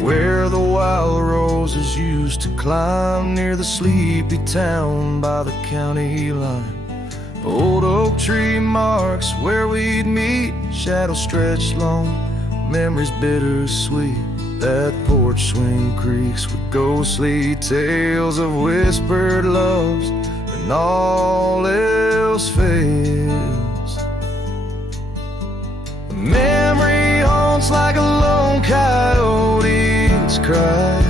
where the wild roses used to climb, near the sleepy town by the county line. Old oak tree marks where we'd meet, shadows stretched long, memories bittersweet. That porch swing creaks with ghostly tales of whispered loves, and all else fails. The memory haunts like a lone coyote's cry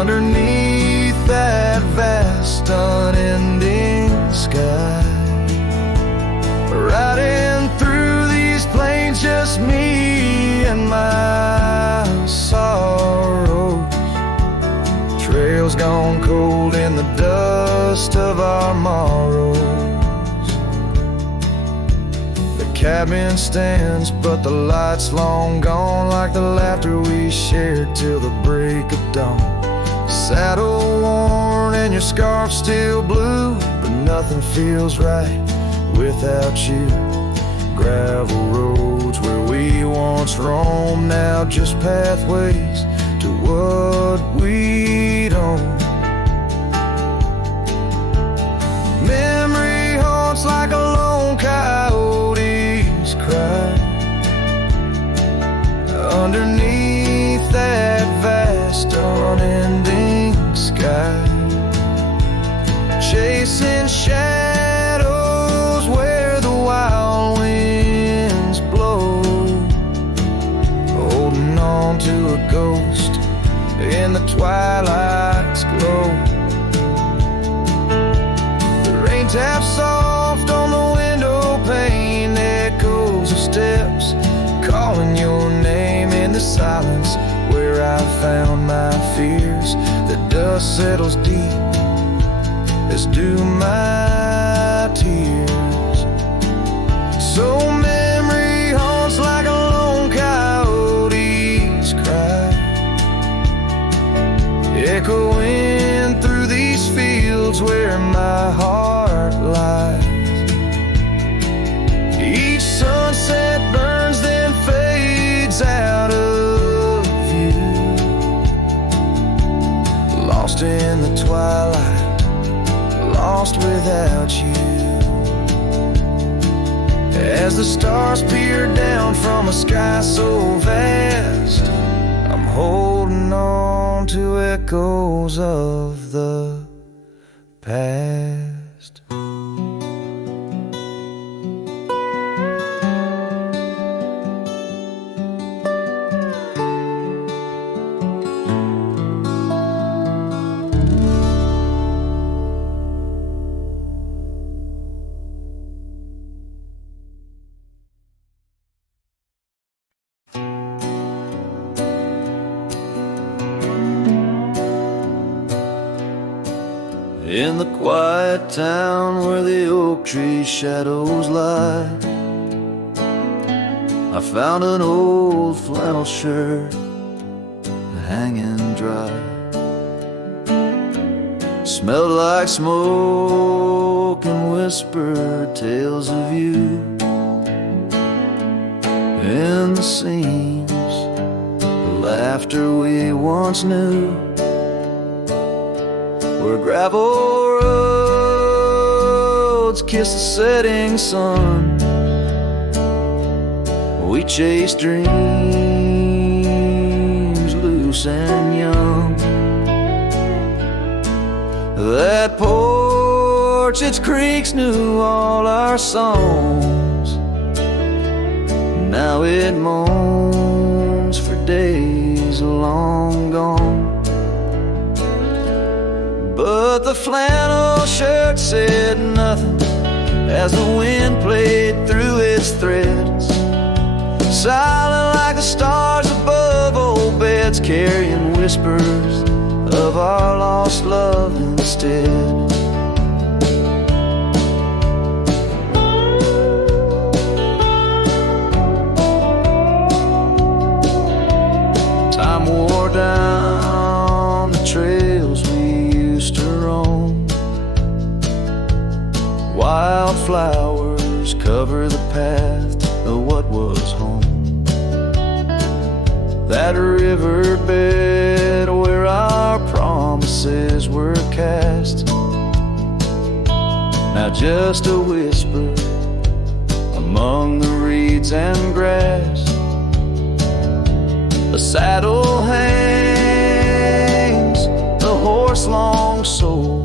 underneath that vast unending sky. Riding through these plains, just me and my sorrows. Trails gone cold in the dust of our morrows. The cabin stands, but the light's long gone, like the laughter we shared till the break of dawn. Saddle worn and your scarf still blue, but nothing feels right without you. Gravel roads where we once roamed, now just pathways to what we'd own. Memory haunts like a lone coyote's cry underneath that vast unending sky. Chasing shadows where the wild winds blow, holding on to a ghost in the twilight's glow. The rain taps soft on the window pane, echoes of steps calling your name in the silence where I found my fears. The dust settles deep, as do my tears. So memory haunts like a lone coyote's cry, echoing through these fields where my heart lies. Each sunset burns, then fades out of view, lost in the twilight, lost without you. As the stars peer down from a sky so vast, I'm holding on to echoes of the past. In the quiet town where the oak tree shadows lie, I found an old flannel shirt hanging dry. Smelled like smoke and whispered tales of you. In the seams, the laughter we once knew, where gravel roads kiss the setting sun. We chase dreams loose and young. That porch, its creaks knew all our songs. Now it moans for days long gone. But the flannel shirt said nothing as the wind played through its threads, silent like the stars above old beds, carrying whispers of our lost love instead. Time wore down the trails we used to roam. Wildflowers cover the path of what was home. that riverbed where our promises were cast. Now just a whisper among the reeds and grass. A saddle hangs, the horse long sold,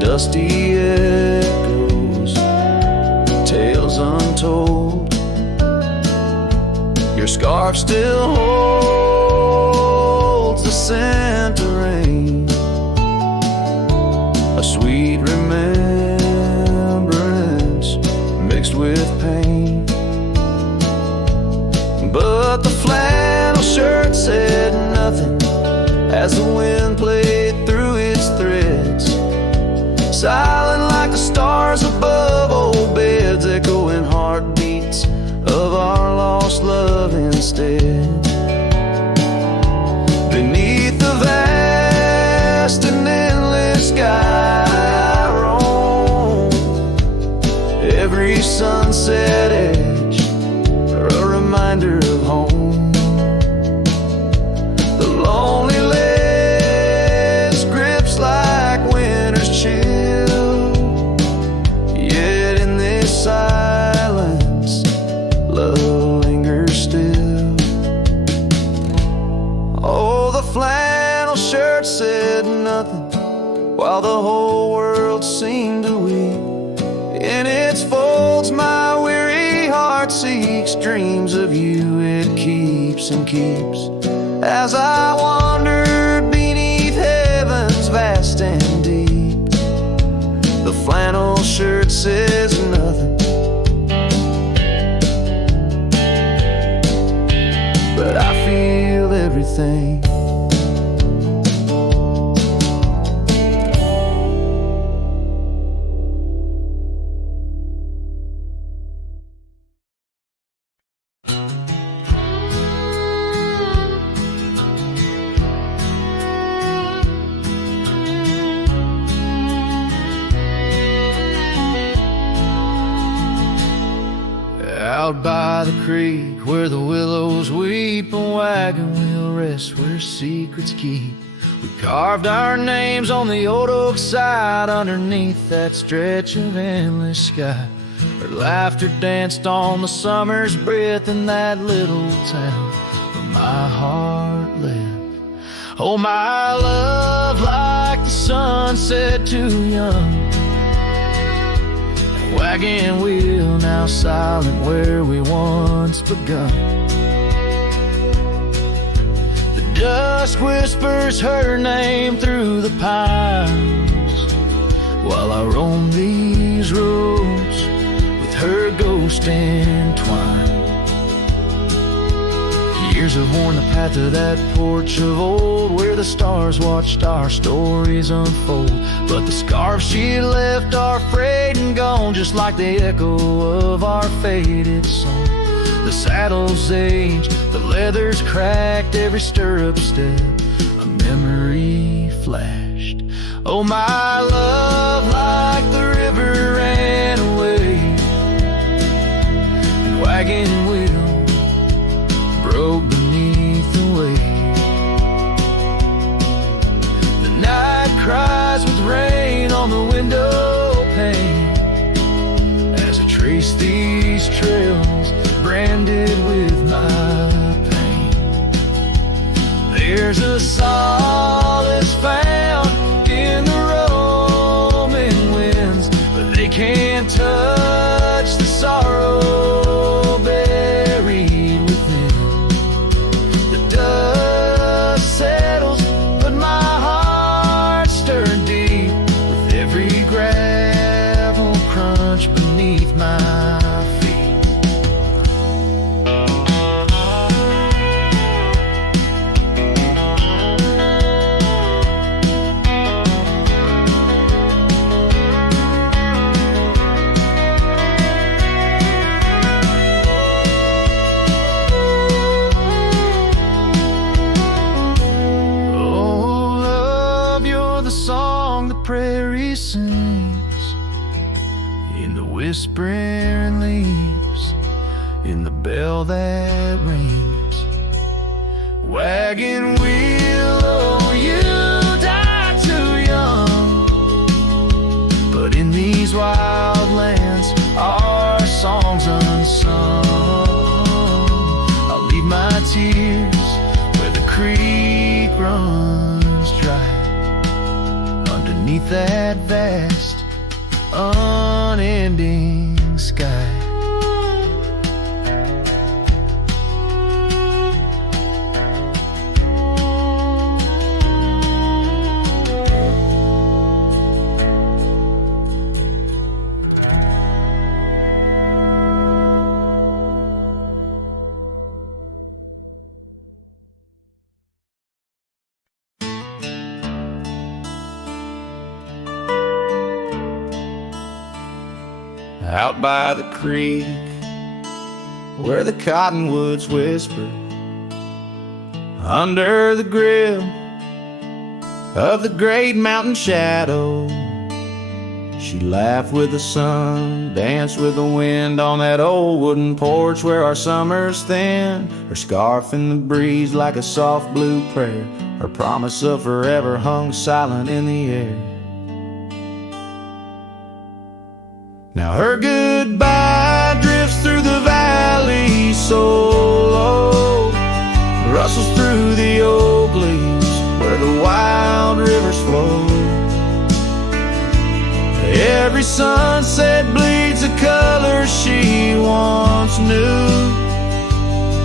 dusty echoes, tales untold. Your scarf still holds the scent of rain, a sweet remembrance mixed with pain. But the flannel shirt said nothing as the wind played through its threads, silent like the stars above old beds, echoing heartbeats of our lost love instead. Beneath the vast and endless sky I roam, every sunset edge a reminder of home. The loneliness grips like winter's chill, yet in this silence love lingers still. Oh, the flannel shirt said nothing while the whole world seemed to weep. In its folds my weary heart seeks dreams of you, it keeps and keeps. As I wandered beneath heaven's vast and deep, the flannel shirt says nothing, but I feel everything. Out by the creek where the willows weep, a wagon wheel rests where secrets keep. We carved our names on the old oak side underneath that stretch of endless sky. Our laughter danced on the summer's breath in that little town where my heart lived. Oh, my love, like the sunset too young, wagon wheel now silent where we once begun. The dusk whispers her name through the pines while I roam these roads with her ghost entwined. Years have worn the path to that porch of old where the stars watched our stories unfold. But the scarves she left are frayed and gone, just like the echo of our faded song. The saddle's aged, the leather's cracked, every stirrup step a memory flashed. Oh, my love, like the river ran away, and wagon wheel broke beneath the weight. The night cries with rain on the window pane as I trace these trails branded with my pain. There's a solace found in the roaming winds, but they can't touch the sorrow bed that rains. Wagon wheel, oh, you died too young. But in these wild lands, our songs unsung. I'll leave my tears where the creek runs dry, underneath that vast, unending sky. Out by the creek, where the cottonwoods whisper, under the grip of the great mountain shadow, she laughed with the sun, danced with the wind on that old wooden porch where our summers thin. Her scarf in the breeze like a soft blue prayer, her promise of forever hung silent in the air. Now her goodbye drifts through the valley so low, rustles through the oak leaves where the wild rivers flow. Every sunset bleeds a color she once knew.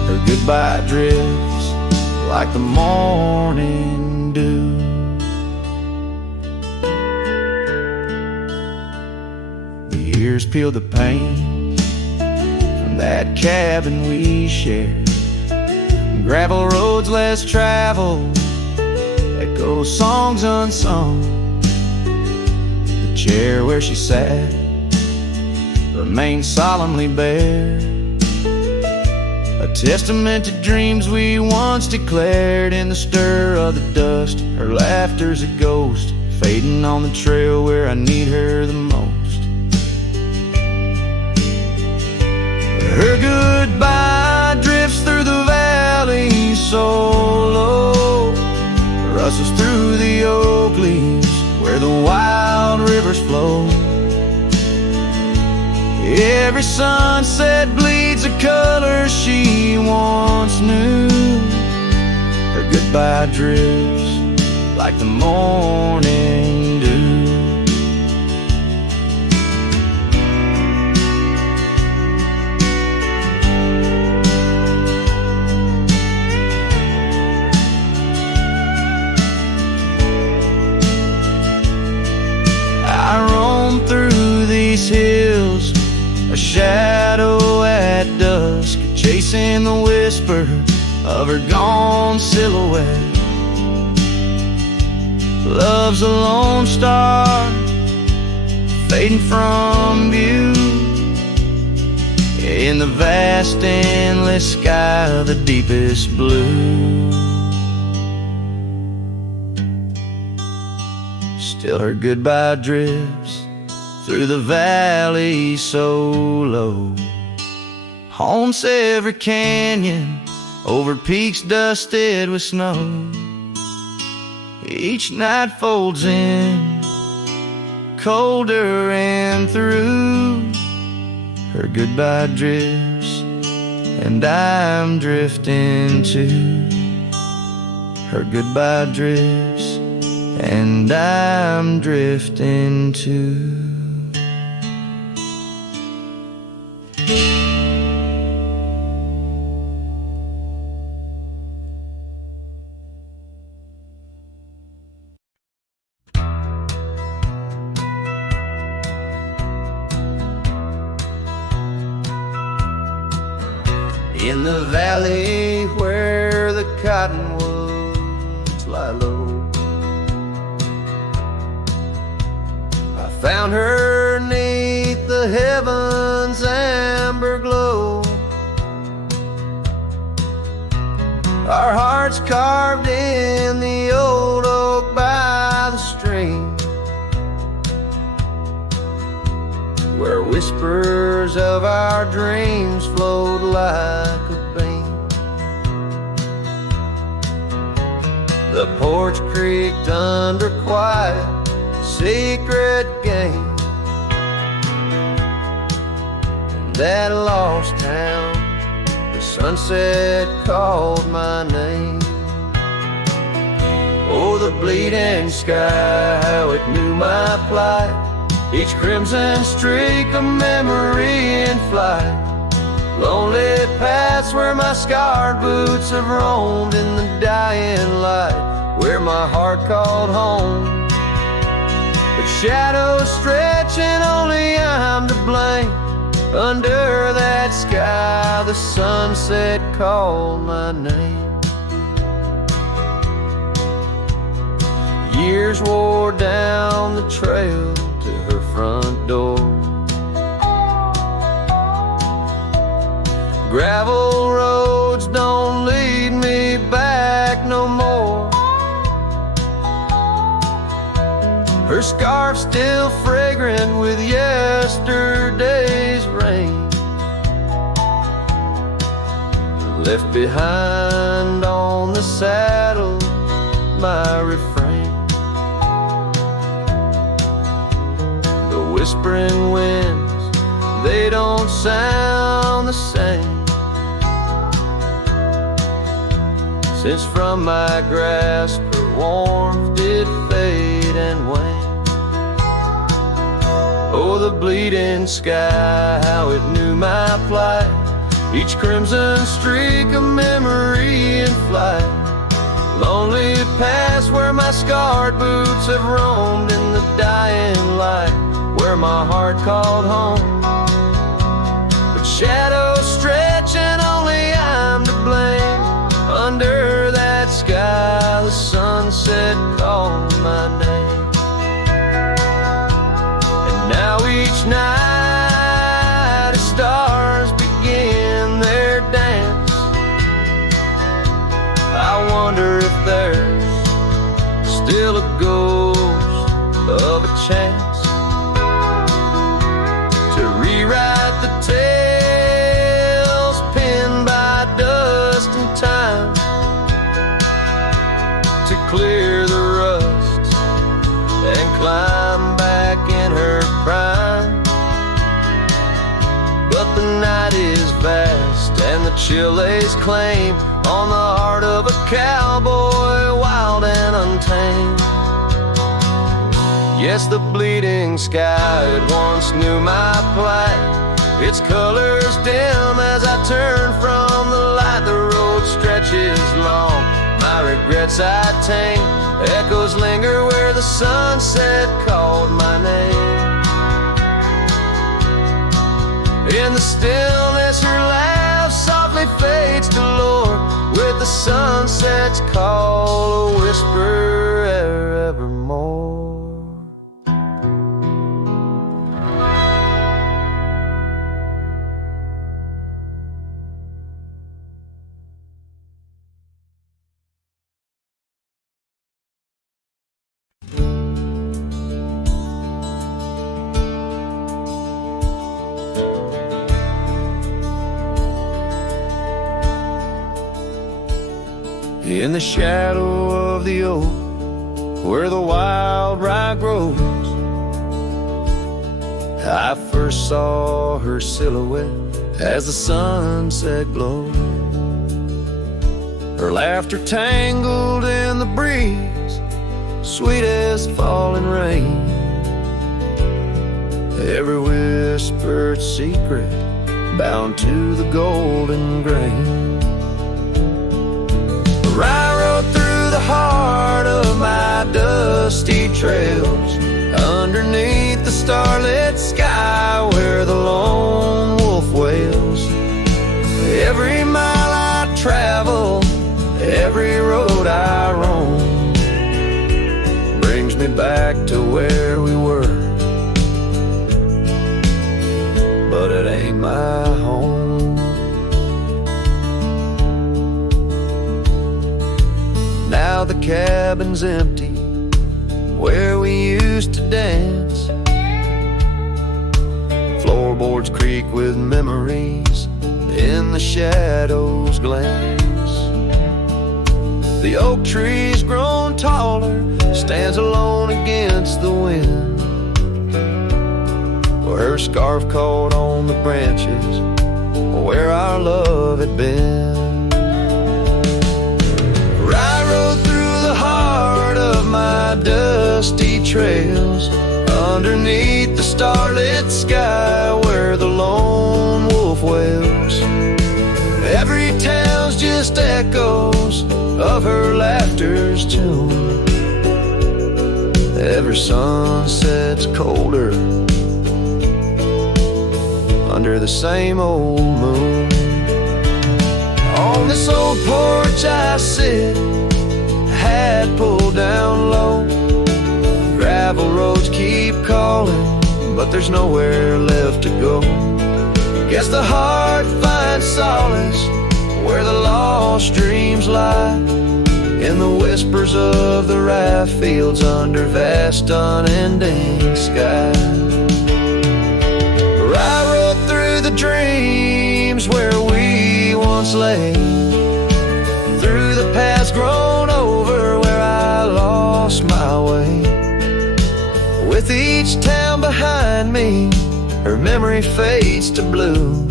Her goodbye drifts like the morning dew. Years peeled the paint from that cabin we shared. Gravel roads less traveled, echo songs unsung. The chair where she sat remained solemnly bare, a testament to dreams we once declared. In the stir of the dust, her laughter's a ghost, fading on the trail where I need her the most. Her goodbye drifts through the valley so low, rustles through the oak leaves where the wild rivers flow. Every sunset bleeds a color she once knew. Her goodbye drifts like the morning dew. Through these hills, a shadow at dusk, chasing the whisper of her gone silhouette. Love's a lone star, fading from view, in the vast endless sky of the deepest blue. Still her goodbye drifts through the valley so low, haunts every canyon, over peaks dusted with snow. Each night folds in, colder and through. Her goodbye drifts, and I'm drifting too. Her goodbye drifts, and I'm drifting too. In the valley where the cottonwoods lie low, I found her 'neath the heavens' amber glow. Our hearts carved in the old oak by the stream, where whispers of our dreams flowed like a The porch creaked under quiet, secret game. In that lost town, the sunset called my name. Oh, the bleeding sky, how it knew my plight. Each crimson streak a memory in flight. Lonely paths where my scarred boots have roamed in the dying light, where my heart called home. But shadows stretch and only I'm to blame. Under that sky, the sunset called my name. Years wore down the trail to her front door. Gravel roads don't lead me back no more. Her scarf still fragrant with yesterday's rain, left behind on the saddle my refrain. The whispering winds, they don't sound the same, since from my grasp her warmth did fade and wane. Oh, the bleeding sky, how it knew my plight. Each crimson streak a memory in flight. Lonely paths where my scarred boots have roamed in the dying light, where my heart called home. But shadows stretch and only I'm to blame. Under that sky, the sunset called my name. And now each night as stars begin their dance, I wonder if there's still a ghost of a chance to rewrite the tales pinned by dust and time, to clear the rust and climb back in her prime. But the night is vast and the chill lays claim on the heart of a cowboy, wild and untamed. Yes, the bleeding sky, it once knew my plight. Its colors dim as I turn from the light. The road stretches long, my regrets I tame. Echoes linger where the sunset called my name. In the stillness her laugh softly fades to lore, with the sunset's call a whisper evermore. In the shadow of the oak, where the wild rye grows, I first saw her silhouette as the sunset glowed. Her laughter tangled in the breeze, sweet as falling rain. Every whispered secret bound to the golden grain. I rode through the heart of my dusty trails, underneath the starlit sky where the lone wolf wails. Every mile I travel, every road I roam, brings me back to where we were, but it ain't my home. Now the cabin's empty where we used to dance. Floorboards creak with memories, in the shadows glance. The oak trees grown stands alone against the wind, where her scarf caught on the branches where our love had been. I rode through the heart of my dusty trails, underneath the starlit sky where the lone wolf wails. Every town's just echoes of her laughter's tune. Every sunset's colder under the same old moon. On this old porch I sit, hat pulled down low. Gravel roads keep calling, but there's nowhere left to go. Guess the heart finds solace where the lost dreams lie, in the whispers of the ripe fields under vast unending sky. I rode through the dreams where we once lay, through the paths grown over where I lost my way. With each town behind me, her memory fades to blue.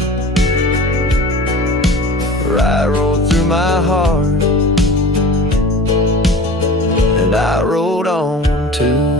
I rode through my heart, and I rode on too.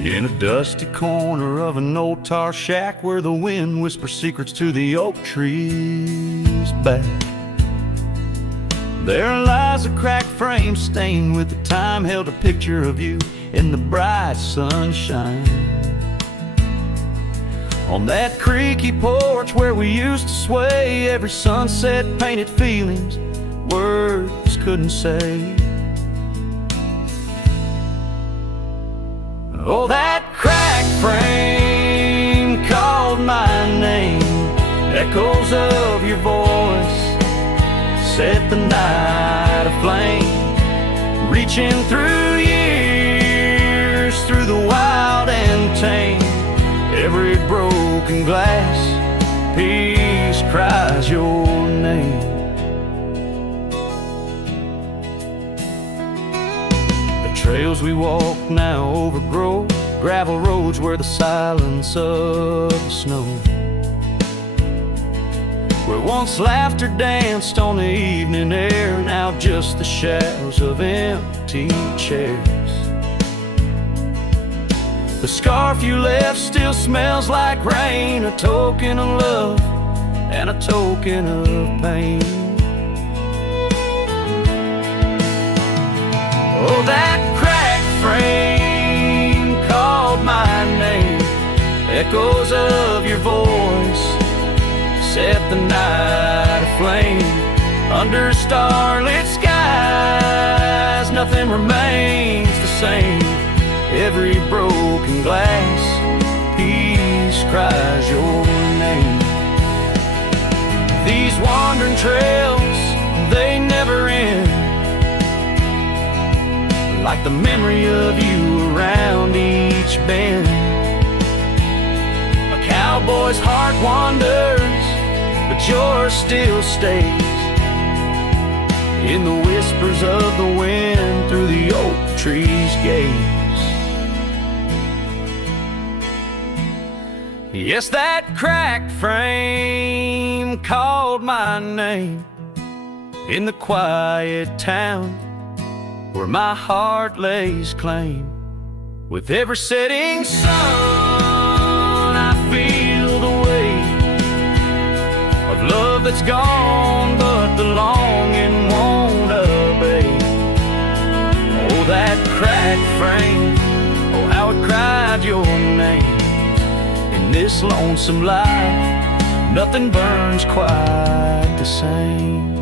In a dusty corner of an old tar shack where the wind whispers secrets to the oak trees back, there lies a cracked frame stained with the time, held a picture of you in the bright sunshine. On that creaky porch where we used to sway, every sunset painted feelings words couldn't say. Oh, that cracked frame called my name, echoes of your voice set the night aflame, reaching through years, through the wild and tame. Every broken glass piece cries your name. Trails we walk now overgrow, gravel roads where the silence of the snow, where once laughter danced on the evening air, now just the shadows of empty chairs. The scarf you left still smells like rain, a token of love and a token of pain. Oh, that frame called my name, echoes of your voice set the night aflame. Under starlit skies, nothing remains the same. Every broken glass piece cries your name. These wandering trails, they never end, like the memory of you around each bend. A cowboy's heart wanders, but yours still stays in the whispers of the wind through the oak tree's gaze. Yes, that cracked frame called my name in the quiet town where my heart lays claim. With every setting sun, I feel the weight of love that's gone, but the longing won't abate. Oh, that cracked frame, oh, how it cried your name. In this lonesome life, nothing burns quite the same.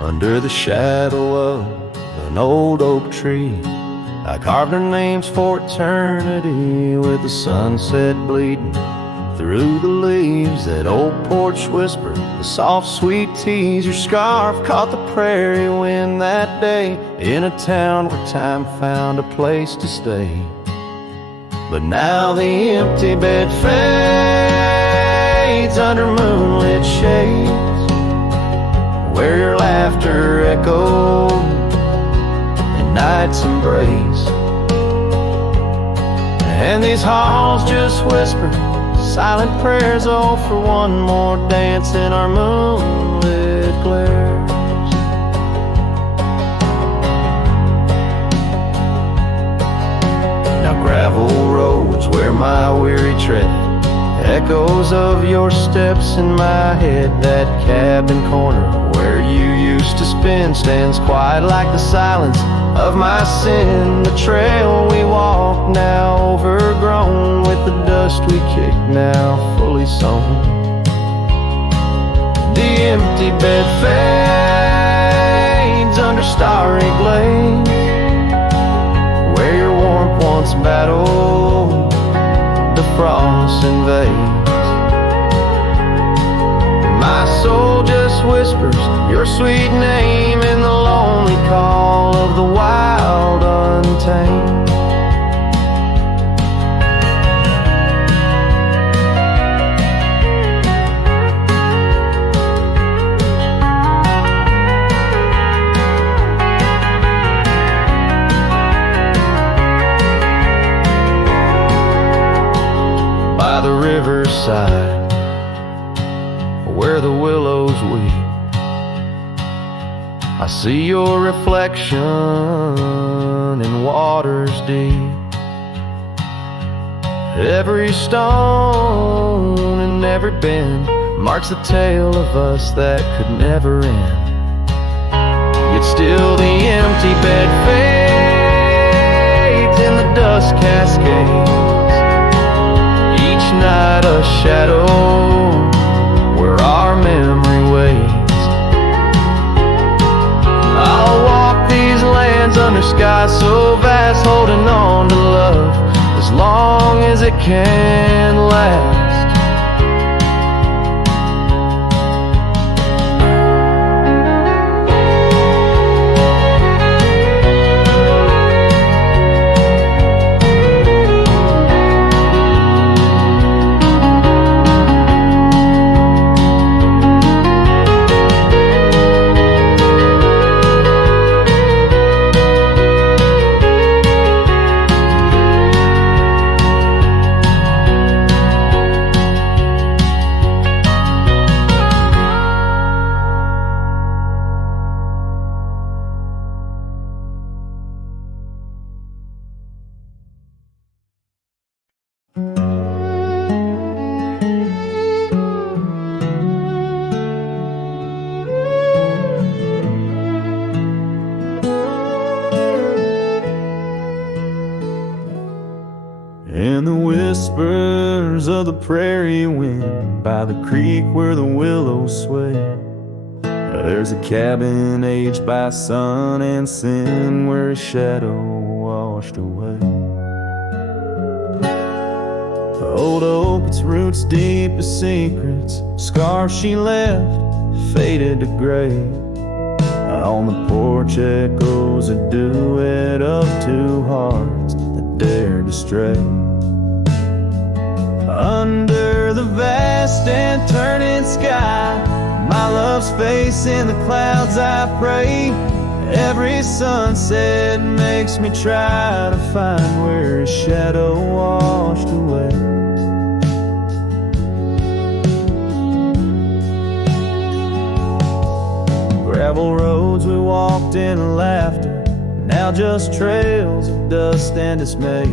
Under the shadow of an old oak tree, I carved our names for eternity, with the sunset bleeding through the leaves. That old porch whisper, the soft sweet tease. Your scarf caught the prairie wind that day, in a town where time found a place to stay. But now the empty bed fades under moonlit shades, where your laughter echoed in night's embrace. And these halls just whisper silent prayers, oh, for one more dance in our moonlit glares. Now gravel roads where my weary tread, echoes of your steps in my head. That cabin corner where you used to spend stands quiet like the silence of my sin. The trail we walk now overgrown, with the dust we kick now fully sown. The empty bed fades under starry blaze, where your warmth once battled the frost invades. My soul just whispers your sweet name in the lonely call of the wild untamed. By the riverside, where the willows weep, I see your reflection in waters deep. Every stone and every bend marks the tale of us that could never end. Yet still the empty bed fades in the dust cascades, each night a shadow where our memory waits. I'll walk these lands under skies so vast, holding on to love as long as it can last. And the whispers of the prairie wind by the creek where the willows sway. There's a cabin aged by sun and sin, where a shadow washed away. The old oak, its roots deep as secrets, scars she left faded to gray. On the porch echoes a duet of two hearts that dared to stray. Under the vast and turning sky, my love's face in the clouds I pray. Every sunset makes me try to find where his shadow washed away. Gravel roads we walked in laughter, now just trails of dust and dismay.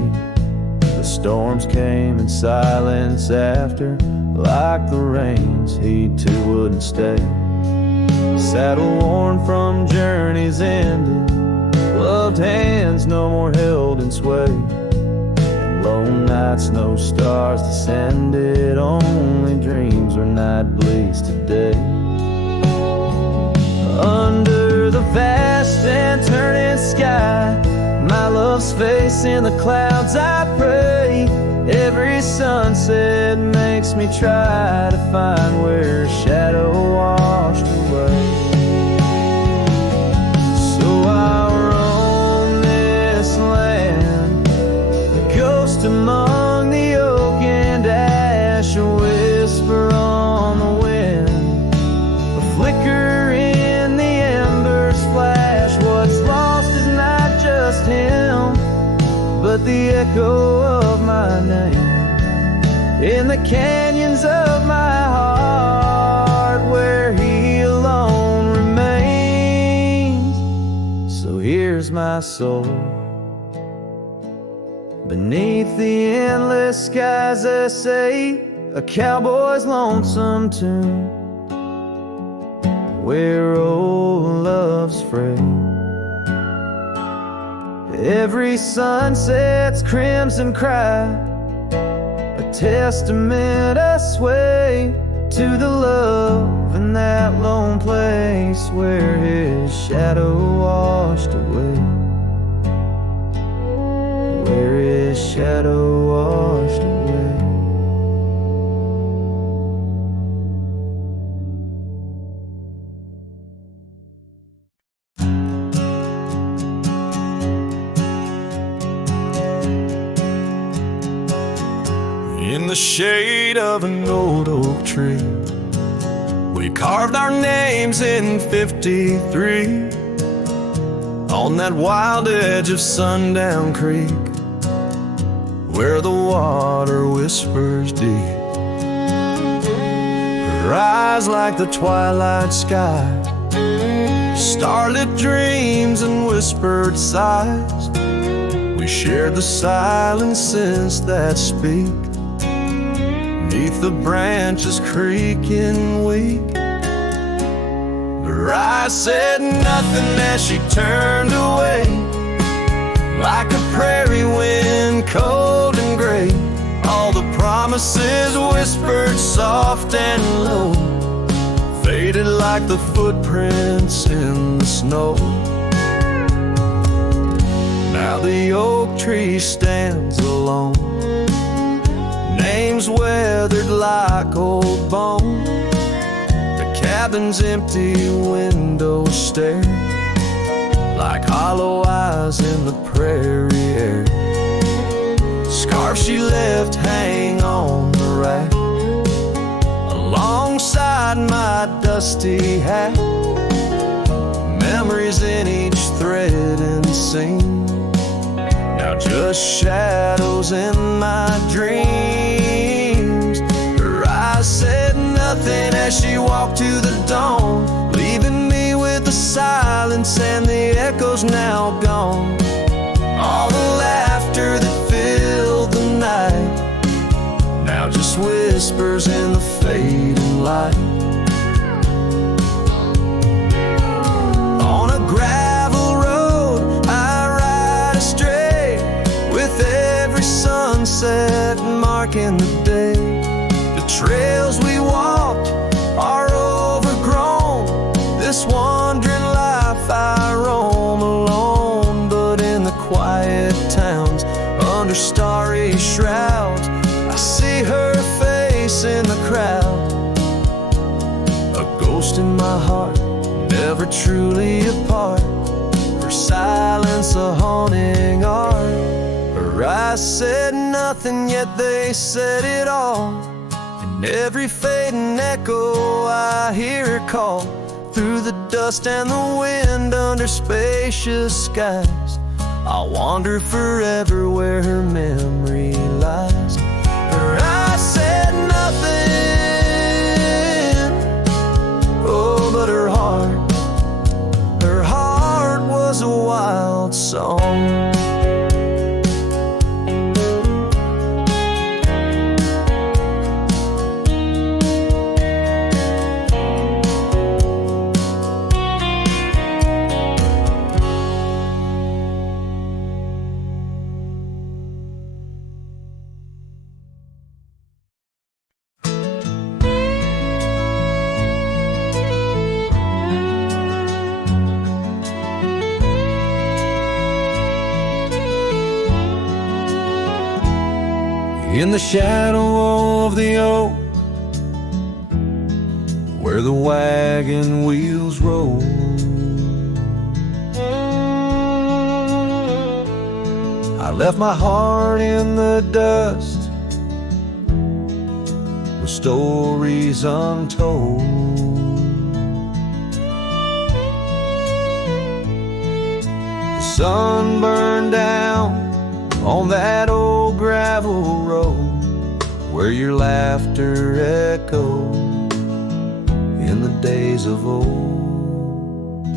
The storms came in silence after, like the rains, he too wouldn't stay. Saddle worn from journeys ended, gloved hands no more held in sway. And lone nights, no stars descended, only dreams where night bleeds today. Under His face in the clouds, I pray. Every sunset makes me try to find where his shadow washed away. So I roam this land, a ghost among the oak and ash, a whisper on the wind, a flicker in the embers flash. What's lost is not just him, but the echo of my name in the canyons of my heart, where he alone remains. So here's my soul beneath the endless skies, they say, a cowboy's lonesome tune, where old love's frayed. Every sunset's crimson cry, a testament I sway to the love in that lone place where his shadow washed away, where his shadow washed away. In the shade of an old oak tree, we carved our names in 53 on that wild edge of Sundown Creek, where the water whispers deep. Her eyes like the twilight sky, starlit dreams and whispered sighs. We shared the silences that speak beneath the branches creaking weak. Her eyes said nothing as she turned away, like a prairie wind, cold and gray. All the promises whispered soft and low, faded like the footprints in the snow. Now the oak tree stands alone, names weathered like old bone. The cabin's empty windows stare like hollow eyes in the prairie air. Scarf she left hang on the rack alongside my dusty hat. Memories in each thread and seam, now just shadows in my dreams. Her eyes said nothing as she walked to the dawn, leaving me with the silence and the echoes now gone. All the laughter that filled the night, now just whispers in the fading light. On a gravel road I ride astray, with every sunset marking the day. The trails we walked are overgrown, this wandering life I roam alone. But in the quiet towns, under starry shrouds, I see her face in the crowd, a ghost in my heart, never truly apart. Her silence a haunting art. Her eyes said nothing, yet they said it all. In every fading echo I hear her call, through the dust and the wind, under spacious skies. I'll wander forever where her memory lies. Her eyes said nothing, oh, but her heart was a wild song. In the shadow of the oak, where the wagon wheels roll, I left my heart in the dust with stories untold. The sun burned down on that old gravel road where your laughter echoed in the days of old.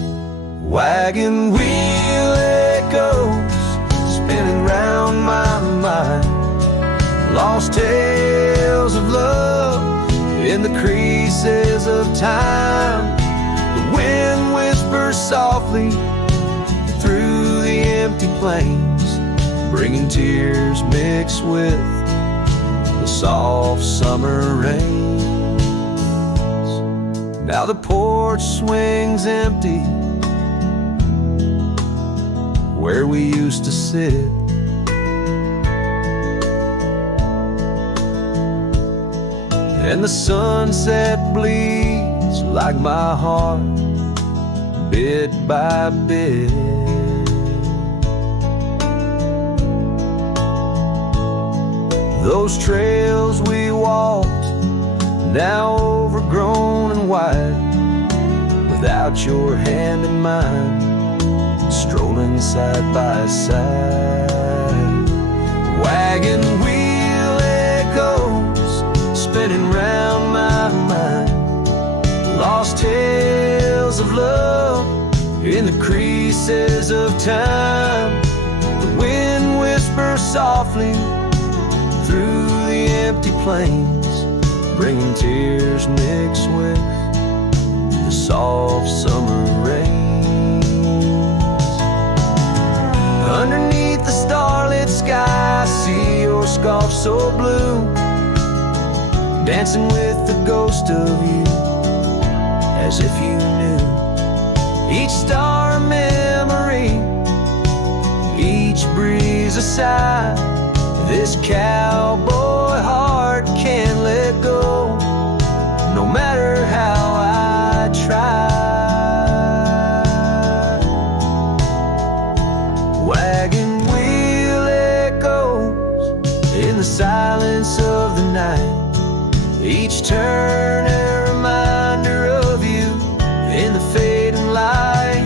Wagon wheel echoes spinning round my mind, lost tales of love in the creases of time. The wind whispers softly through the empty plains, bringing tears mixed with the soft summer rains. Now the porch swings empty where we used to sit, and the sunset bleeds like my heart, bit by bit. Those trails we walked, now overgrown and wide, without your hand in mine, strolling side by side. Wagon wheel echoes spinning round my mind, lost tales of love in the creases of time. The wind whispers softly through the empty plains, bringing tears mixed with the soft summer rains. Underneath the starlit sky, I see your scarf so blue, dancing with the ghost of you, as if you knew each star a memory, each breeze a sigh. This cowboy heart can't let go, no matter how I try. Wagon wheel echoes in the silence of the night, each turn a reminder of you in the fading light.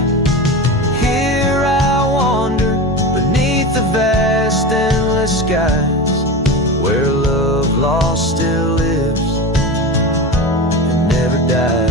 Here I wander beneath the vast endless skies, where love lost still lives and never dies.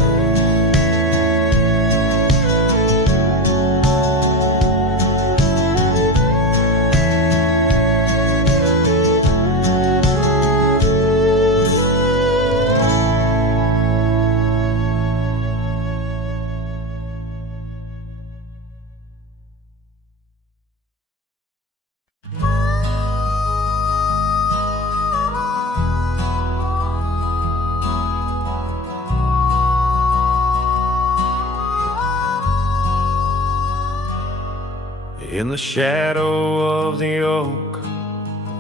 In the shadow of the oak,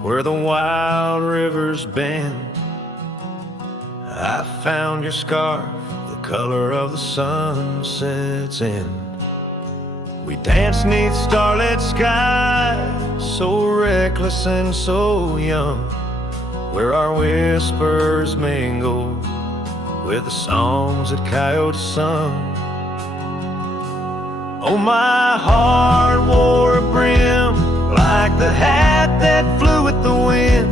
where the wild rivers bend, I found your scarf, the color of the sunset's end. We danced 'neath starlit skies, so reckless and so young, where our whispers mingled with the songs that coyotes sung. Oh, my heart wore a brim like the hat that flew with the wind,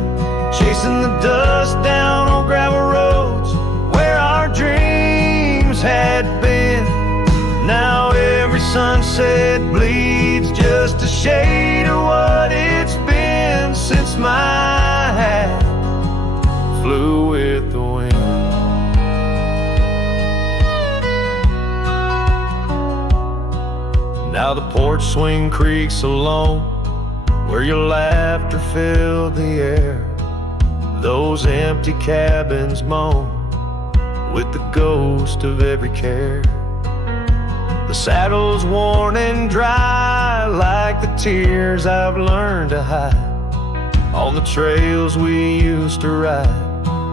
chasing the dust down on gravel roads where our dreams had been. Now every sunset bleeds just a shade of what it's been since my hat flew with the wind. Now the porch swing creaks alone, where your laughter filled the air. Those empty cabins moan with the ghost of every care. The saddle's worn and dry like the tears I've learned to hide. on the trails we used to ride.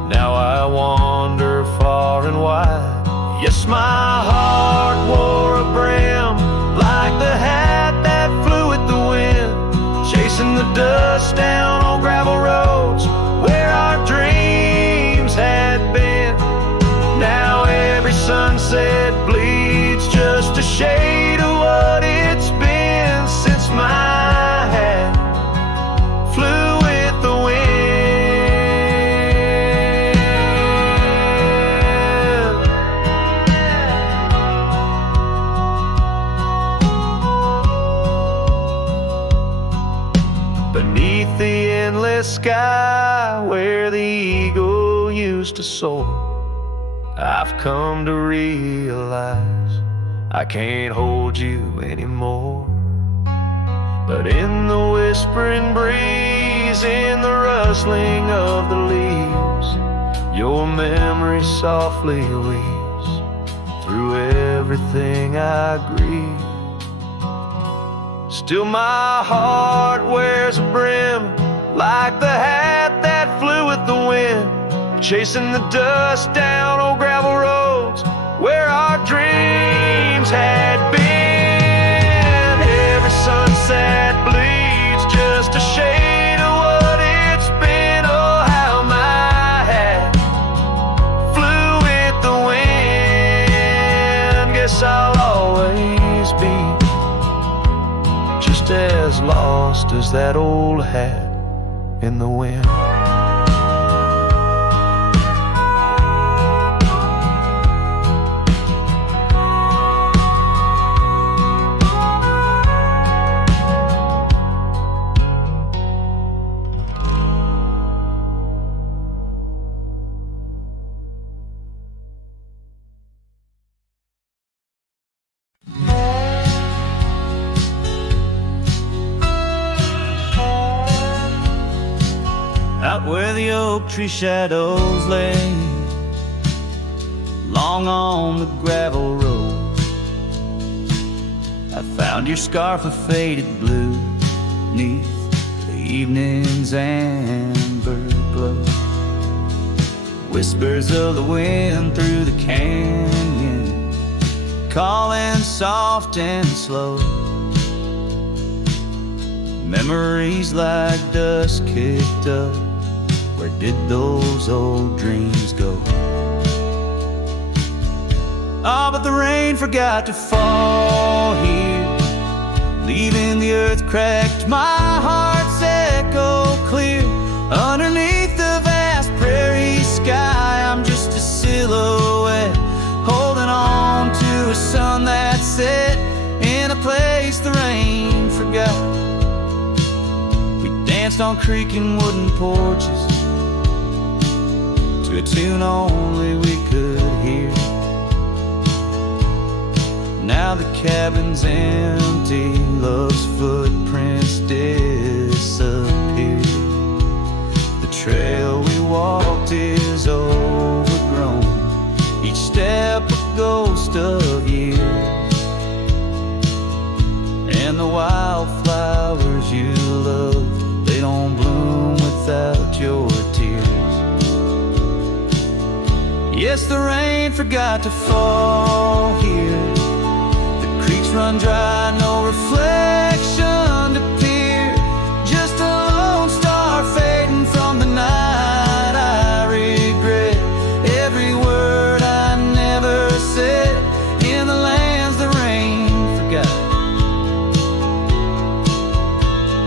Now I wander far and wide. Yes, my heart wore a brim, like the hat that flew with the wind, chasing the dust down on gravel roads where our dreams had been. Now every sunset bleeds just a shade of what it's been since my hat flew with the wind. Beneath the endless sky where the eagle used to soar, I've come to realize I can't hold you anymore. But in the whispering breeze, in the rustling of the leaves, your memory softly weaves through everything I grieve. Still my heart wears a brim, like the hat that flew with the wind, chasing the dust down old gravel roads where our dreams had been. Every sunset bleeds just a shade of what it's been. Oh, how my hat flew with the wind. Guess I'll always be just as lost as that old hat in the wind. Out where the oak tree shadows lay, long on the gravel road, I found your scarf of faded blue neath the evening's amber glow. Whispers of the wind through the canyon, calling soft and slow. Memories like dust kicked up, where did those old dreams go? Oh, but the rain forgot to fall here, leaving the earth cracked, my heart's echo clear. Underneath the vast prairie sky, I'm just a silhouette, holding on to a sun that set in a place the rain forgot. We danced on creaking wooden porches to a tune only we could hear. Now the cabin's empty, love's footprints disappear. The trail we walked is overgrown, each step a ghost of years. And the wildflowers you love, they don't bloom without your tears. Yes, the rain forgot to fall here, the creeks run dry, no reflection to peer, just a lone star fading from the night. I regret every word I never said in the lands the rain forgot.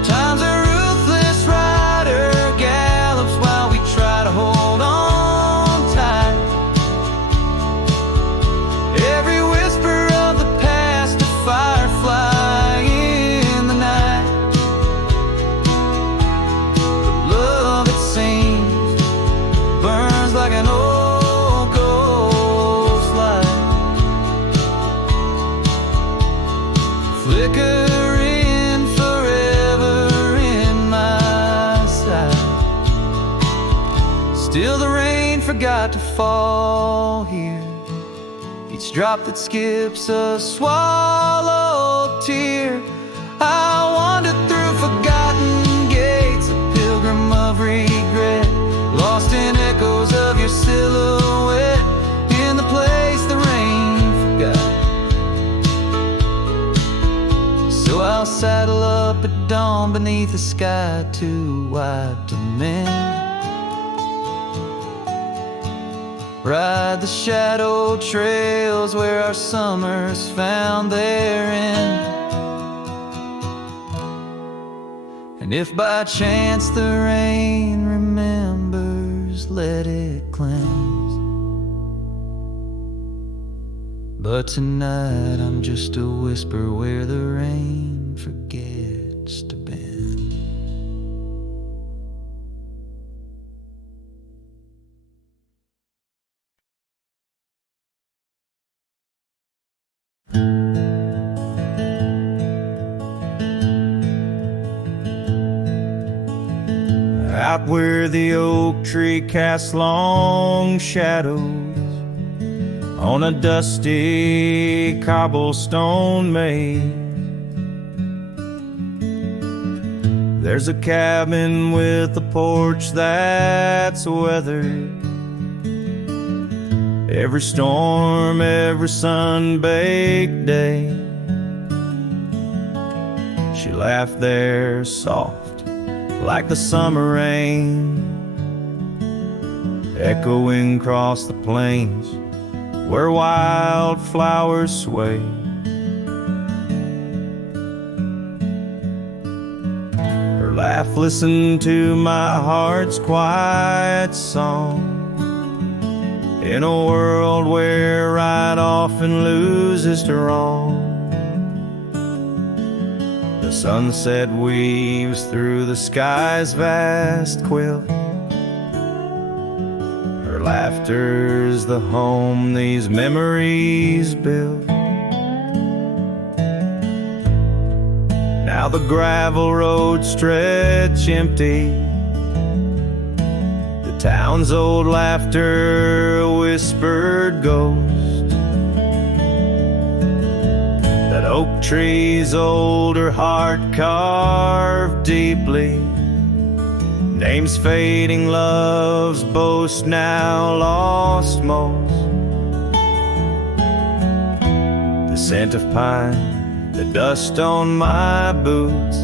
Time's a ruthless rider, gallops while we try to hold on tight. Every whisper of the past, a firefly in the night. The love, it seems, burns like an old ghost light, flickering forever in my sight. Still the rain forgot to fall here, each drop that skips a swallowed tear. I wandered through forgotten gates, a pilgrim your silhouette in the place the rain forgot. So I'll saddle up at dawn beneath a sky too wide to mend. Ride the shadow trails where our summers found their end. And if by chance the rain remembers, let it cleanse. But tonight I'm just a whisper where the rain forgets to bend. Out where the oak tree casts long shadows on a dusty cobblestone maze, there's a cabin with a porch that's weathered. Every storm, every sun-baked day, she laughed there soft like the summer rain, echoing across the plains where wildflowers sway. Her laugh listened to my heart's quiet song, in a world where right often loses to wrong. The sunset weaves through the sky's vast quilt. Her laughter's the home these memories build. Now the gravel roads stretch empty, the town's old laughter a whispered ghost. That oak tree's older heart carved deeply, names fading, love's boast now lost most. The scent of pine, the dust on my boots,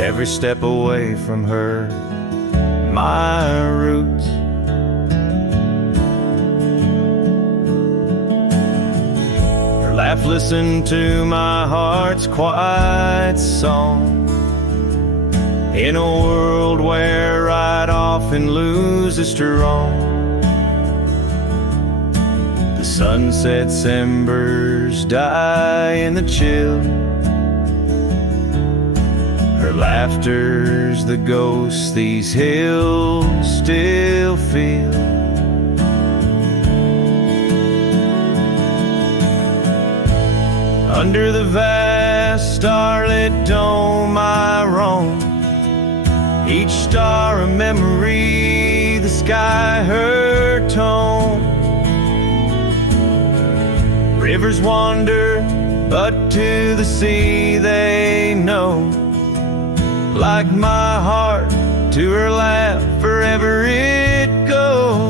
every step away from her, my roots. Laugh, listen to my heart's quiet song, in a world where right often loses to wrong. The sunset's embers die in the chill, her laughter's the ghost these hills still feel. Under the vast starlit dome I roam, each star a memory, the sky her tone. Rivers wander, but to the sea they know, like my heart to her laugh forever it goes.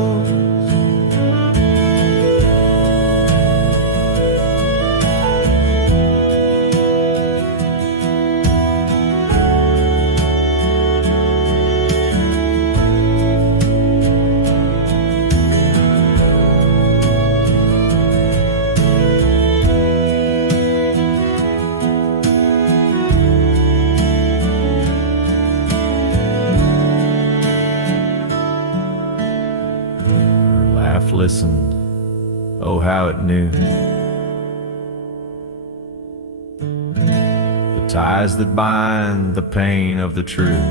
Listened, oh how it knew. The ties that bind the pain of the true.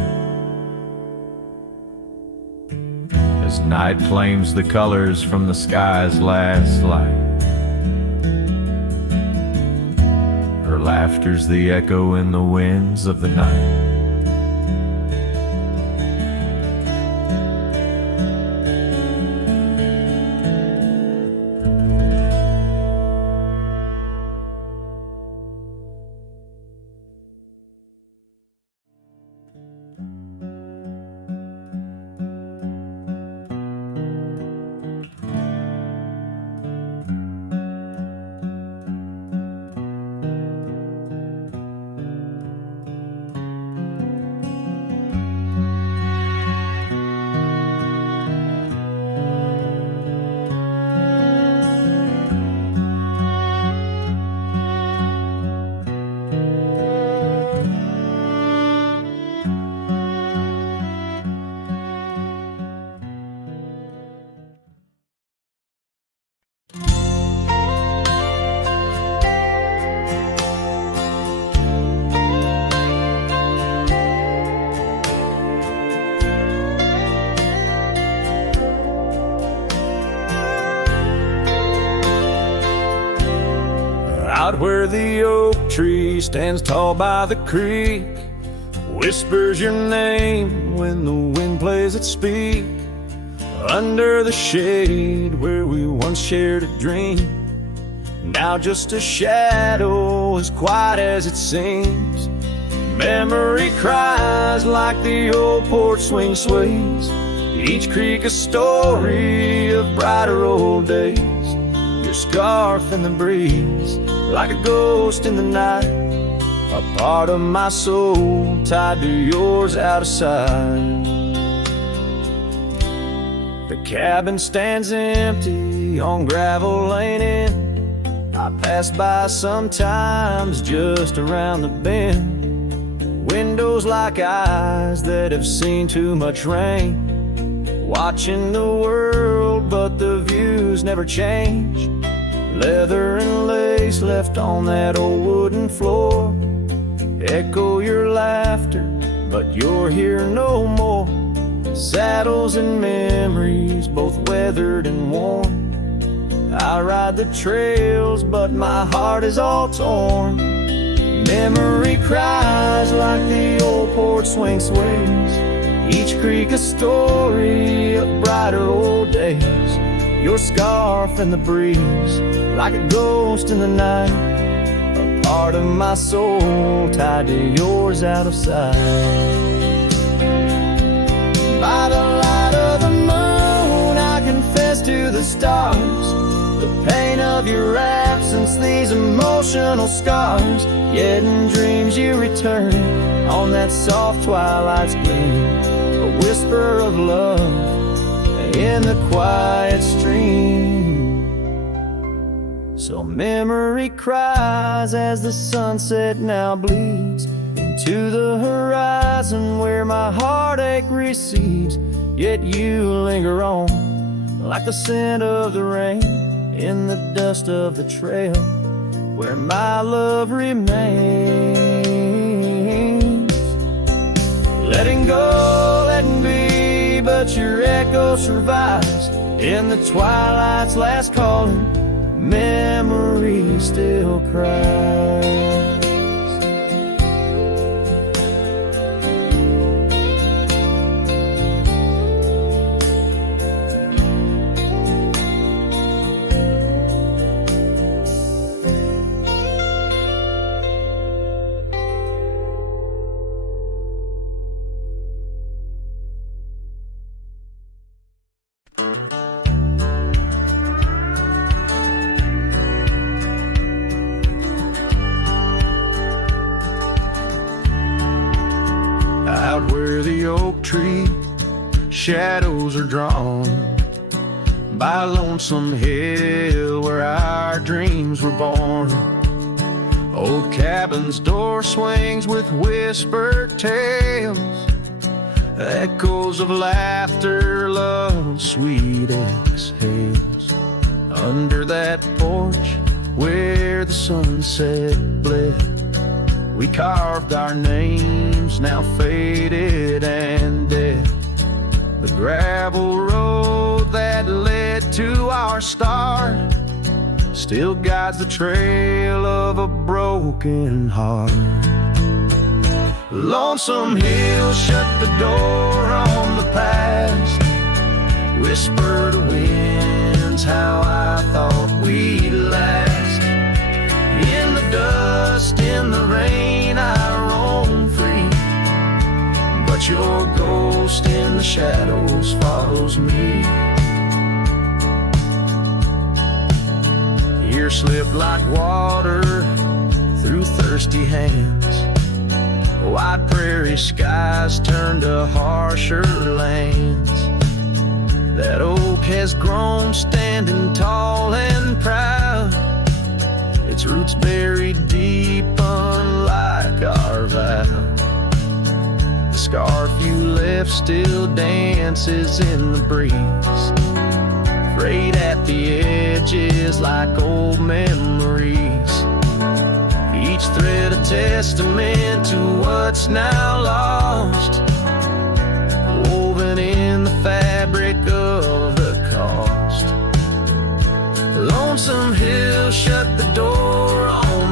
As night claims the colors from the sky's last light, her laughter's the echo in the winds of the night. Out where the oak tree stands tall by the creek, whispers your name when the wind plays its speak. Under the shade where we once shared a dream, now just a shadow as quiet as it seems. Memory cries like the old porch swing sways, each creak a story of brighter old days. Your scarf in the breeze, like a ghost in the night, a part of my soul tied to yours out of sight. The cabin stands empty on gravel lane in. I pass by sometimes just around the bend. Windows like eyes that have seen too much rain, watching the world but the views never change. Leather and lace left on that old wooden floor echo your laughter, but you're here no more. Saddles and memories, both weathered and worn. I ride the trails, but my heart is all torn. Memory cries like the old porch swing sways, each creak a story of brighter old days. Your scarf in the breeze, like a ghost in the night, a part of my soul tied to yours out of sight. By the light of the moon, I confess to the stars the pain of your absence, these emotional scars. Yet in dreams you return on that soft twilight's gleam, a whisper of love in the quiet stream. So memory cries as the sunset now bleeds into the horizon where my heartache recedes. Yet you linger on like the scent of the rain in the dust of the trail where my love remains. Letting go, letting be, but your echo survives in the twilight's last calling. Memory still cries. Out where the oak tree shadows are drawn by a lonesome hill where our dreams were born. Old cabin's door swings with whispered tales, echoes of laughter, love, sweet exhales. Under that porch where the sunset bled, we carved our names, now faded and dead. The gravel road that led to our start still guides the trail of a broken heart. Lonesome hills shut the door on the past, whisper to winds how I thought we'd last. In the dust, in the rain, I roam free, but your ghost in the shadows follows me. Years slipped like water through thirsty hands, wide prairie skies turned to harsher lands. That oak has grown standing tall and proud, its roots buried deep unlike our vow. The scarf you left still dances in the breeze, frayed at the edges like old memories. Each thread a testament to what's now lost, woven in the fabric of the cost. Lonesome hill shut the door on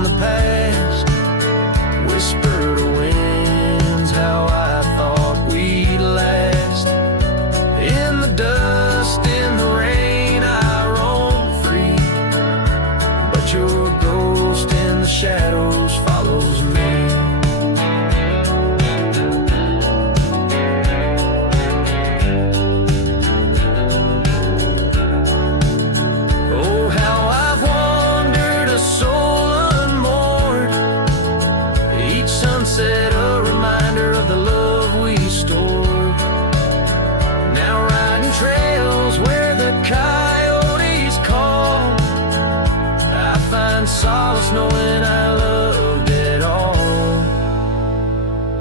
solace knowing I loved it all.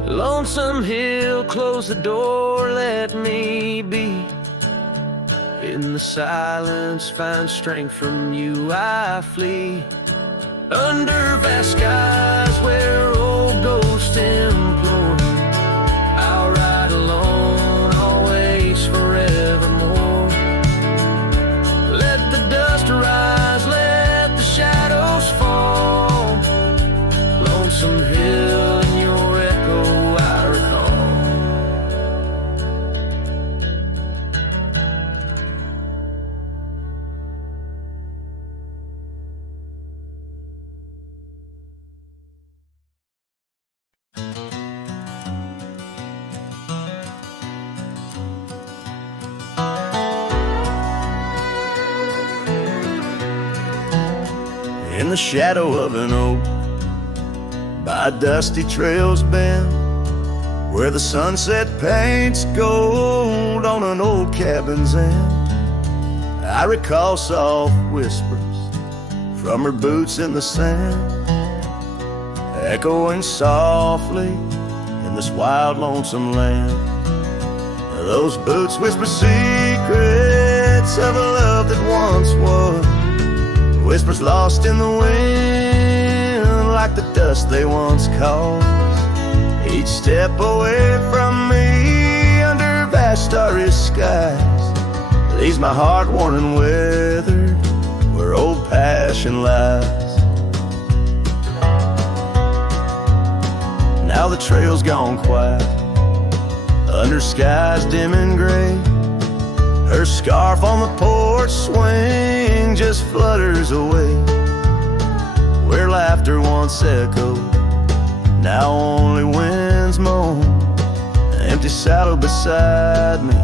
Lonesome hill, close the door, let me be. In the silence, find strength from you, I flee. Under vast skies where old ghosts implore, I'll ride alone, always, forevermore. Let the dust rise, let the shadows fall. Lonesome hill and your echo I recall. In the shadow of an oak, by dusty trails bend, where the sunset paints gold on an old cabin's end, I recall soft whispers from her boots in the sand, echoing softly in this wild, lonesome land. Those boots whisper secrets of a love that once was, whispers lost in the wind like the dust they once caused. Each step away from me under vast starry skies leaves my heart worn and weathered where old passion lies. Now the trail's gone quiet under skies dim and gray. Her scarf on the porch swing just flutters away. Where laughter once echoed, now only winds moan. An empty saddle beside me,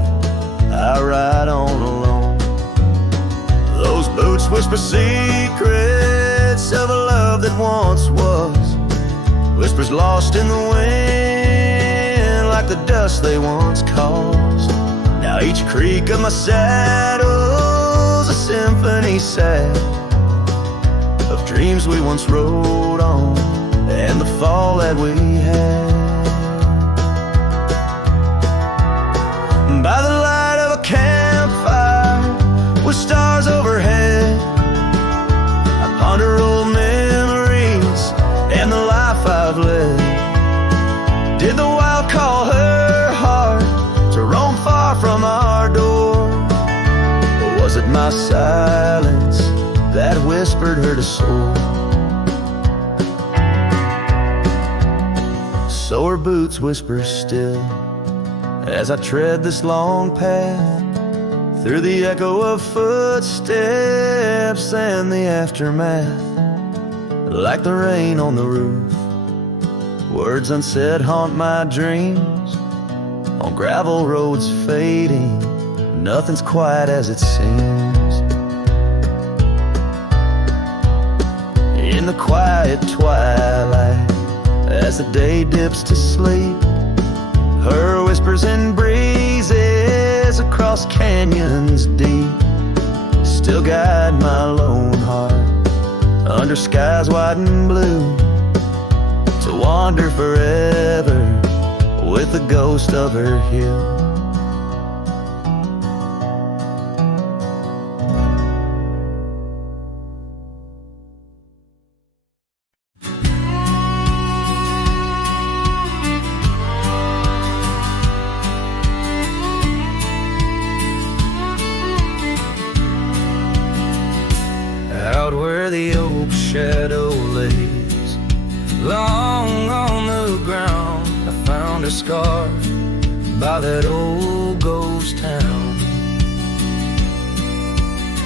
I ride on alone. Those boots whisper secrets of a love that once was, whispers lost in the wind like the dust they once caused. Now each creak of my saddle's a symphony sad of dreams we once rode on and the fall that we had. By the light of a campfire with stars overhead, I ponder old memories and the life I've led. Did the wild call her heart to roam far from our door? Or was it my silence that whispered her to soar? So her boots whisper still as I tread this long path through the echo of footsteps and the aftermath. Like the rain on the roof, words unsaid haunt my dreams. On gravel roads fading, nothing's quite as it seems. In the quiet twilight, as the day dips to sleep, her whispers and breezes across canyons deep still guide my lone heart under skies white and blue, to wander forever with the ghost of her hill. Out where the oak shadow lays long on the ground, I found a scar by that old ghost town.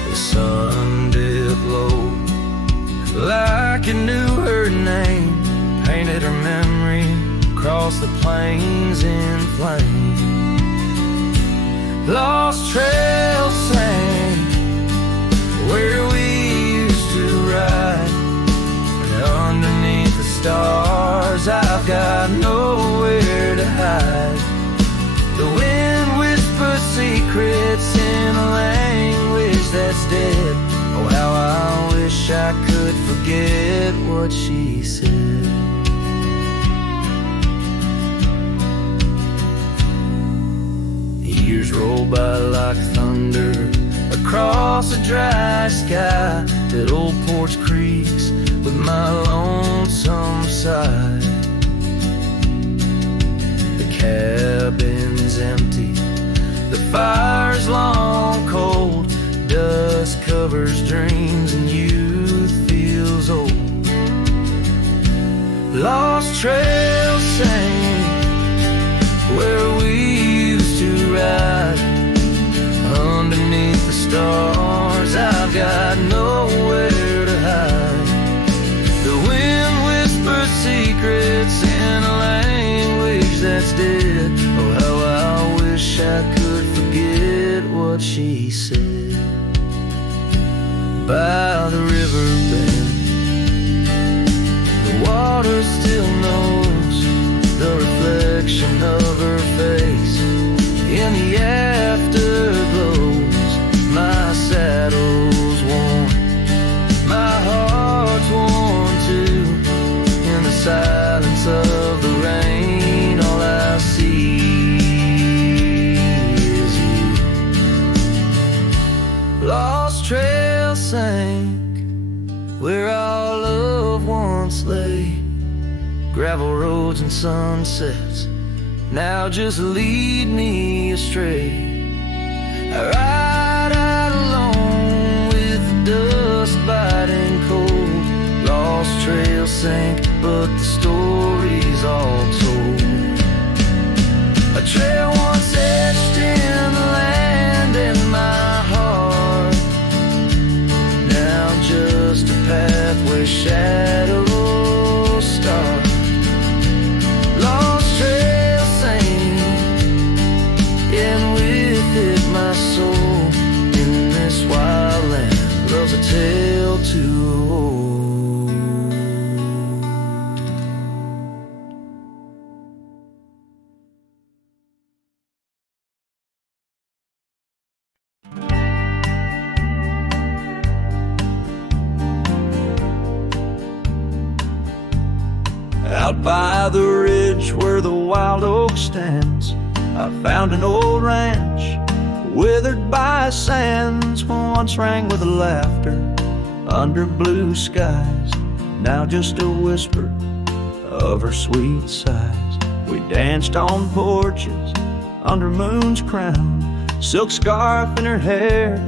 The sun dipped low like it knew her name, painted her memory across the plains in flame. Lost trails sang where we used to ride, and underneath the stars I've got nowhere to hide. The wind whispers secrets in a language that's dead. Oh, how I wish I could could forget what she said. Years roll by like thunder across a dry sky that old porch creaks with my lonesome side. The cabin's empty, the fire's long cold, dust covers dreams and youth feels old. Lost trails sing where we used to ride underneath the stars. I've got nowhere to hide. The wind whispers secrets in a language that's dead. Oh, how I wish I could forget what she said. By the riverbed, the water still knows the reflection of her face in the afterglows. My saddle's worn, my heart's worn too. In the silence of the rain, all I see is you. Lost trail sank where our love once lay. Gravel roads and sunsets now just lead me astray. I ride out alone with the dust biting cold. Lost trail sank, but the story's all told. A trail once etched in the land and my heart, now just a path where shadows start. Lost trail sank, and with it my soul in this wild land loves a tale too old. Out by the ridge where the wild oak stands, I found an old ranch, withered by sands, once rang with laughter under blue skies, now just a whisper of her sweet sighs. We danced on porches under moon's crown, silk scarf in her hair,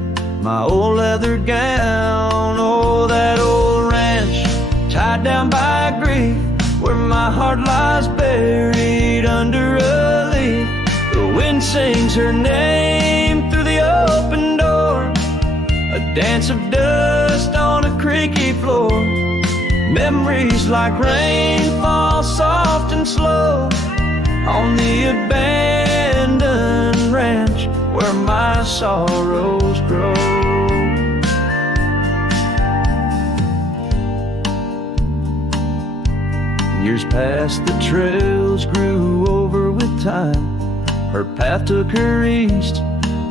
my old leather gown. Oh, that old ranch tied down by grief, where my heart lies buried under a leaf. The wind sings her name through the open door, a dance of dust on a creaky floor. Memories like rain fall soft and slow on the abandoned ranch where my sorrows grow. Years passed, the trails grew over with time. Her path took her east,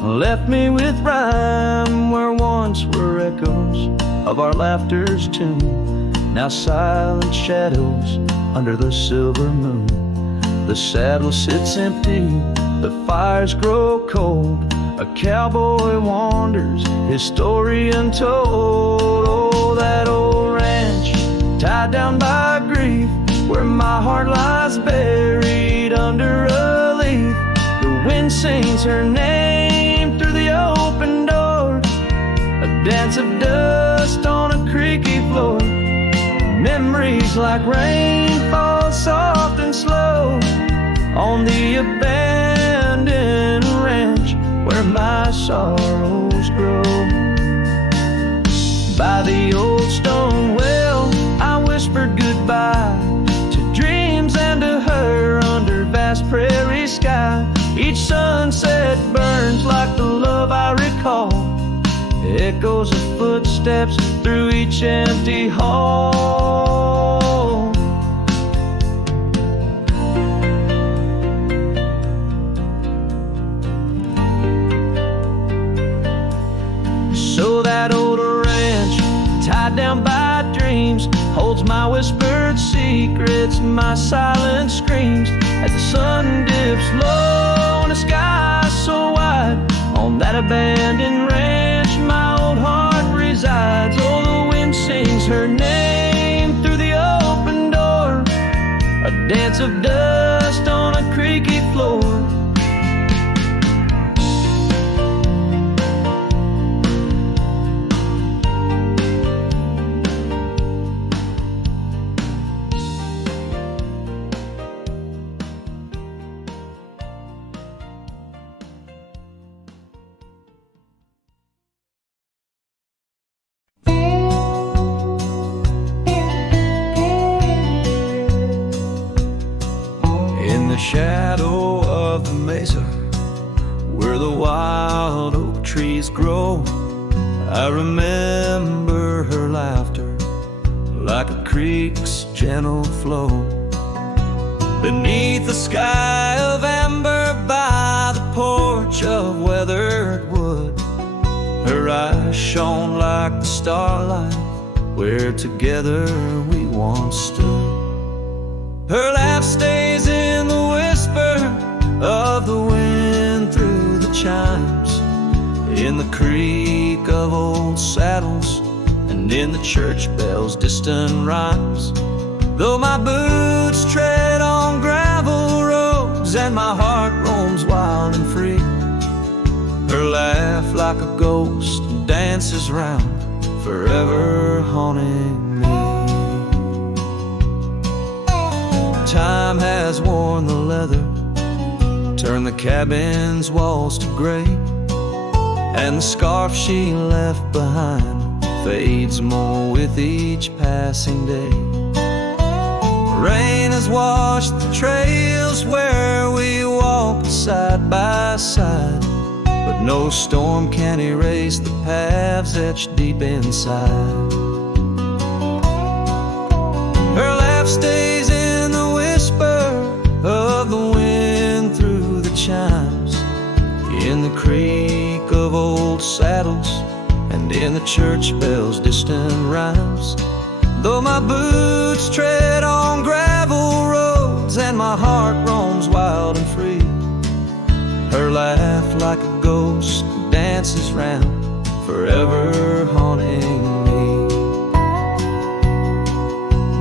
left me with rhyme, where once were echoes of our laughter's tune, now silent shadows under the silver moon. The saddle sits empty, the fires grow cold, a cowboy wanders, his story untold. Oh, that old ranch tied down by grief, where my heart lies buried under a leaf. The wind sings her name through the open door, a dance of dust on a creaky floor. Memories like rain fall soft and slow on the abandoned ranch where my sorrows grow. By the old stone well, I whispered goodbye to dreams and to her under vast prairie sky. Each sunset burns like the love I recall, echoes of footsteps through each empty hall. So that old ranch tied down by dreams, holds my whispered secrets, my silent screams, as the sun dips low in a sky so wide. On that abandoned ranch my old heart resides. Oh, the wind sings her name through the open door, a dance of dust on a creaky floor. Shadow of the mesa, where the wild oak trees grow, I remember her laughter like a creek's gentle flow. Beneath the sky of amber by the porch of weathered wood, her eyes shone like the starlight where together we once stood. Her laugh stays in the whisper of the wind through the chimes, in the creak of old saddles, and in the church bells' distant rhymes. Though my boots tread on gravel roads and my heart roams wild and free, her laugh like a ghost dances round, forever haunting me. Time has worn the leather, turned the cabin's walls to gray, and the scarf she left behind fades more with each passing day. Rain has washed the trails where we walk side by side, but no storm can erase the paths etched deep inside. Her laugh stays in the of the wind through the chimes, in the creak of old saddles, and in the church bells' distant rhymes. Though my boots tread on gravel roads and my heart roams wild and free, her laugh like a ghost dances round, forever haunting me.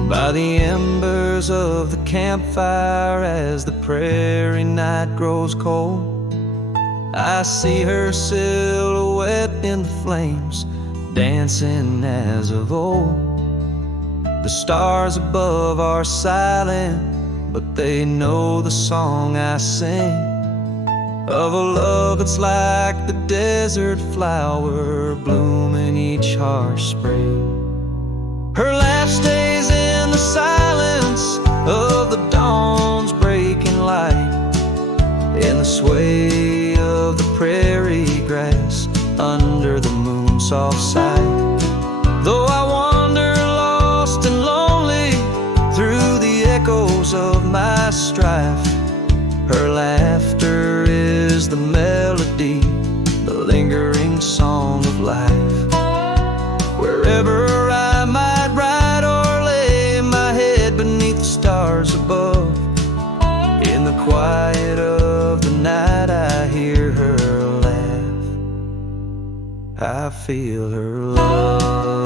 By the embers of the campfire, as the prairie night grows cold, I see her silhouette in the flames, dancing as of old. The stars above are silent, but they know the song I sing, of a love that's like the desert flower blooming each harsh spring. Her laugh stays in the silence of the dawn's breaking light, in the sway of the prairie grass under the moon's soft sight. Though I wander lost and lonely through the echoes of my strife, her laughter is the melody, the lingering song of life. Wherever I might ride or lay my head beneath the stars above, in the quiet of the night I hear her laugh, I feel her love.